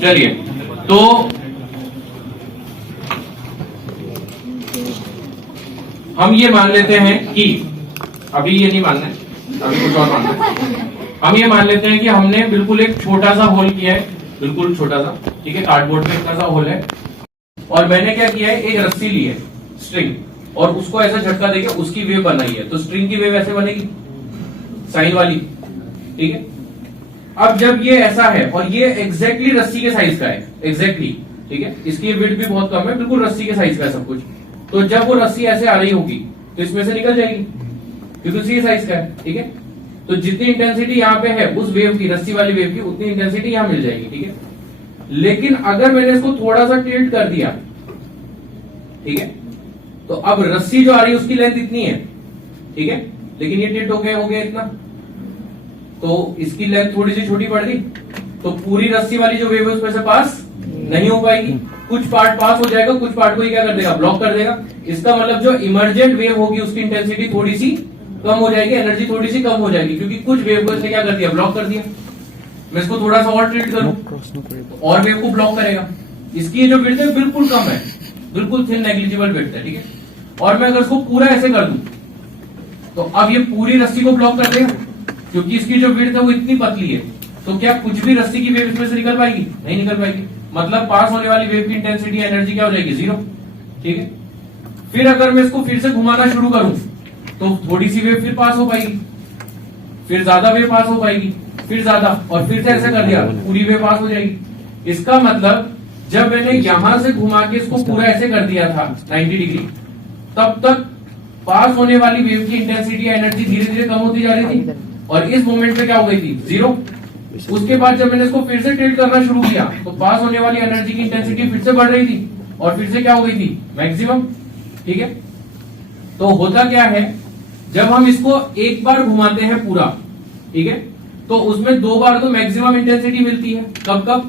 चलिए, तो हम ये मान लेते हैं कि अभी ये नहीं मानना है, अभी कुछ और मानना है। हम ये मान लेते हैं कि हमने बिल्कुल एक छोटा सा होल किया है, बिल्कुल छोटा सा, ठीक है, कार्डबोर्ड में इतना सा होल है, और मैंने क्या किया है, एक रस्सी ली है, स्ट्रिंग, और उसको ऐसा झटका देके उसकी वेव बनाई है। तो स्ट्रिंग की वेव ऐसे बनेगी, साइन वाली, ठीक है। अब जब ये ऐसा है और ये एग्जैक्टली रस्सी के साइज का है, एग्जैक्टली, ठीक है, इसकी विड्थ भी बहुत कम है, बिल्कुल रस्सी के साइज का है सब कुछ। तो जब वो रस्सी ऐसे आ रही होगी तो इसमें से निकल जाएगी, क्योंकि उसी के साइज का है, ठीक है। तो जितनी इंटेंसिटी यहाँ पे है उस वेव की, रस्सी वाली वेव की, उतनी इंटेंसिटी यहाँ मिल जाएगी, ठीक है। लेकिन अगर मैंने इसको थोड़ा सा टिल्ट कर दिया, ठीक है, तो अब रस्सी जो आ रही है उसकी लेंथ इतनी है, ठीक है, लेकिन ये टिल्ट हो गया इतना, तो इसकी लेंथ थोड़ी सी छोटी पड़ गई, तो पूरी रस्सी वाली जो वेव है उसमें से पास नहीं हो पाएगी। कुछ पार्ट पास हो जाएगा, कुछ पार्ट को ये क्या कर देगा, ब्लॉक कर देगा। इसका मतलब जो इमर्जेंट वेव होगी उसकी इंटेंसिटी थोड़ी सी कम हो जाएगी, एनर्जी थोड़ी सी कम हो जाएगी, क्योंकि कुछ वेव को इसने क्या कर दिया, ब्लॉक कर दिया। मैं इसको थोड़ा सा और टिल्ट करूं तो और वेव को ब्लॉक करेगा। इसकी जो विड्थ है बिल्कुल कम है, बिल्कुल थिन नेग्लिजिबल विड्थ है, ठीक है। और मैं अगर इसको पूरा ऐसे कर दूं तो अब ये पूरी रस्सी को ब्लॉक कर देगा, क्योंकि इसकी जो विड्थ है वो इतनी पतली है। तो क्या कुछ भी रस्सी की वेव इसमें से निकल पाएगी, नहीं निकल पाएगी। मतलब पास होने वाली वेव की इंटेंसिटी, एनर्जी क्या हो जाएगी, 0, ठीक है। फिर अगर मैं इसको फिर से घुमाना शुरू करूं तो थोड़ी सी वेव फिर पास हो पाएगी, फिर ज्यादा वेव पास हो पाएगी, फिर ज्यादा, और फिर से ऐसे कर दिया पूरी वेव पास हो जाएगी। इसका मतलब जब मैंने यहां से घुमा के इसको पूरा ऐसे कर दिया था 90 डिग्री, तब तक पास होने वाली वेव की इंटेंसिटी, एनर्जी धीरे धीरे कम होती जा रही थी, और इस मोमेंट पे क्या हो गई थी, 0। उसके बाद जब मैंने इसको फिर से टिल्ट करना शुरू किया तो पास होने वाली एनर्जी की इंटेंसिटी फिर से बढ़ रही थी, और फिर से क्या हो गई थी, मैक्सिमम, ठीक है। तो होता क्या है, जब हम इसको एक बार घुमाते हैं पूरा, ठीक है, तो उसमें 2 बार तो मैक्सिमम इंटेंसिटी मिलती है। कब कब,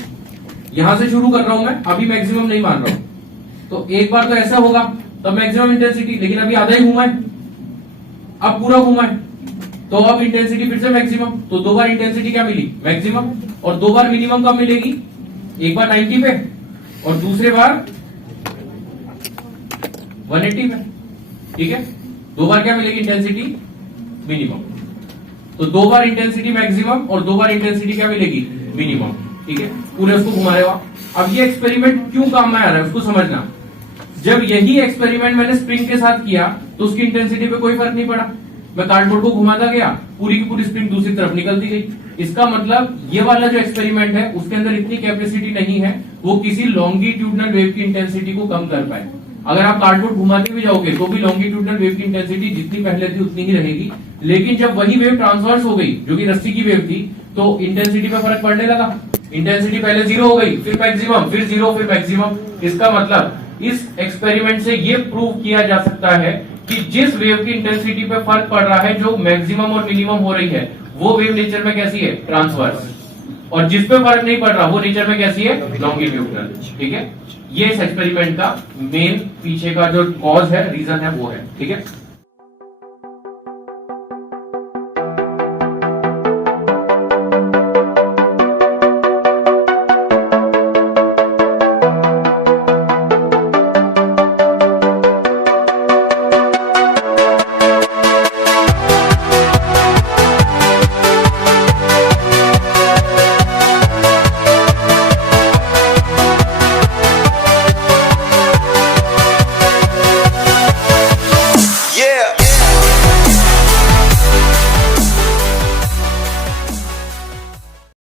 यहां से शुरू कर रहा हूं मैं, अभी मैक्सिमम नहीं मान रहा हूं, तो एक बार तो ऐसा होगा तब मैक्सिमम इंटेंसिटी, लेकिन अभी आधा ही घुमा है, अब पूरा घुमा है, तो अब इंटेंसिटी फिर से मैक्सिमम। तो 2 बार इंटेंसिटी क्या मिली, मैक्सिमम, और 2 बार मिनिमम कब मिलेगी, एक बार 90 पे और दूसरे बार 180 पे, ठीक है। 2 बार क्या मिलेगी इंटेंसिटी, मिनिमम। तो 2 बार इंटेंसिटी मैक्सिमम और 2 बार इंटेंसिटी क्या मिलेगी, मिनिमम, ठीक है। पूरे उसको घुमाया हुआ। अब ये एक्सपेरिमेंट क्यों काम में आ रहा है उसको समझना। जब यही एक्सपेरिमेंट मैंने स्प्रिंग के साथ किया तो उसकी इंटेंसिटी पे कोई फर्क नहीं पड़ा, मैं कार्डबोर्ड को घुमाता गया, पूरी की पूरी स्प्रिंग दूसरी तरफ निकलती गई। इसका मतलब ये वाला जो एक्सपेरिमेंट है उसके अंदर इतनी कैपेसिटी नहीं है वो किसी लॉन्गिट्यूडनल वेव की इंटेंसिटी को कम कर पाए। अगर आप कार्डबोर्ड घुमाते भी जाओगे तो भी लॉन्गिट्यूडनल वेव की इंटेंसिटी जितनी पहले थी उतनी ही रहेगी, लेकिन जब वही वेव ट्रांसवर्स हो गई जो कि रस्सी की वेव थी तो इंटेंसिटी पे फर्क पड़ने लगा। इंटेंसिटी पहले 0 हो गई, फिर मैक्सिमम, फिर 0, फिर मैक्सिमम। इसका मतलब इस एक्सपेरिमेंट से ये प्रूव किया जा सकता है कि जिस वेव की इंटेंसिटी पे फर्क पड़ रहा है, जो मैक्सिमम और मिनिमम हो रही है, वो वेव नेचर में कैसी है, ट्रांसवर्स, और जिस पे फर्क नहीं पड़ रहा वो नेचर में कैसी है, लॉन्गिट्यूडनल, ठीक है। ये इस एक्सपेरिमेंट का मेन पीछे का जो कॉज है, रीजन है, वो है, ठीक है।